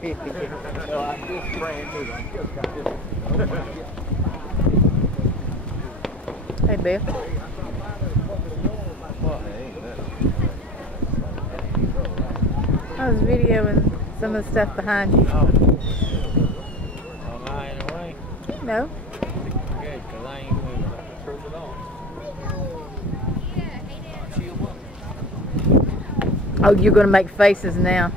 No, I'm just brand new. I just got this. Hey, Bill. I was videoing some of the stuff behind you. Oh. Am I in the way? No. Good, because I ain't going to prove it all. Oh, you're going to make faces now.